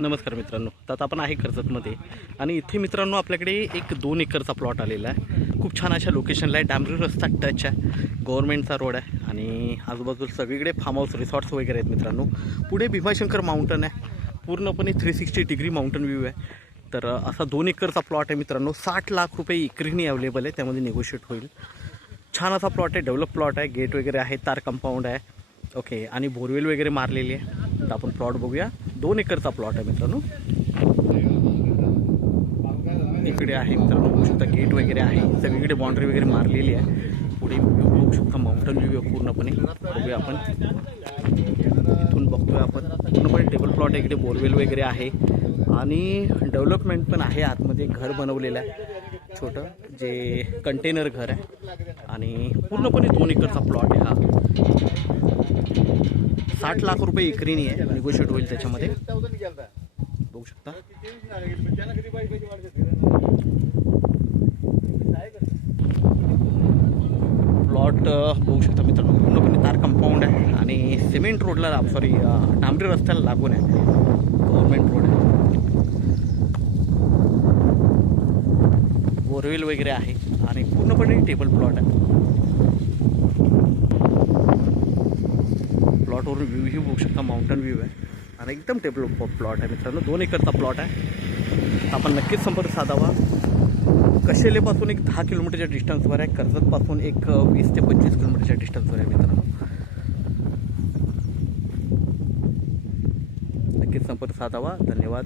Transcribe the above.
नमस्कार मित्रांनो, तर आता आपण आहे कर्जतमध्ये आणि इथे मित्रांनो आपल्याकडे एक 2 एकरचा प्लॉट आलेला आहे। खूप छान अशा लोकेशनला आहे, डांबरी रस्ता टच आहे, गव्हर्नमेंटचा रोड आहे आणि आजूबाजूला सगळीकडे फार्म हाऊस रिसॉर्ट्स वगैरे आहेत मित्रांनो। पुढे भीमाशंकर माउंटन आहे, पूर्णपणे 360 डिग्री माउंटन व्ह्यू आहे। तर असा 2 एकरचा प्लॉट आहे मित्रांनो, 60 लाख रुपये एकरीने अवेलेबल आहे, त्यामध्ये निगोशिएट होईल। छान असा प्लॉट आहे, डेव्हलप प्लॉट आहे, गेट वगैरे आहे, तार कंपाऊंड आहे ओके आणि बोरवेल वगैरे मारलेली आहे। तर आपण प्लॉट बघूया, 2 एकरचा प्लॉट आहे मित्रांनो। इकडे आहे मित्रांनो, बघू शकता गेट वगैरे आहे, सगळीकडे बाउंड्री वगैरे मारलेली आहे। पुढे बघू शकता माउंटन व्ह्यू आहे पूर्णपणे। बघूया आपण, इथून बघतोय आपण पूर्णपणे टेबल प्लॉट आहे, इकडे बोरवेल वगैरे आहे आणि डेव्हलपमेंट पण आहे। आतमध्ये घर बनवलेलं आहे छोटं, जे कंटेनर घर आहे आणि पूर्णपणे 2 एकरचा प्लॉट आहे हा। 60 लाख रुपये एकरीनी आहे, निगोशिएट होईल त्याच्यामध्ये, बघू शकता। प्लॉट बघू शकता मित्रांनो, पूर्णपणे तार कंपाऊंड आहे आणि सिमेंट रोडला डांबरी रस्त्याला लागून आहे, गव्हर्नमेंट रोड आहे। बोरवेल वगैरे आहे आणि पूर्णपणे टेबल प्लॉट आहे। प्लॉटवरून व्ह्यूही बघू शकता, माउंटन व्ह्यू आहे आणि एकदम टेबल प्लॉट आहे मित्रांनो, 2 एकरचा प्लॉट आहे। आपण नक्कीच संपर्क साधावा। कशेलेपासून एक 10 किलोमीटरच्या डिस्टन्सवर आहे, कर्जतपासून एक 20 ते 25 किलोमीटरच्या डिस्टन्सवर आहे मित्रांनो। नक्कीच संपर्क साधावा। धन्यवाद।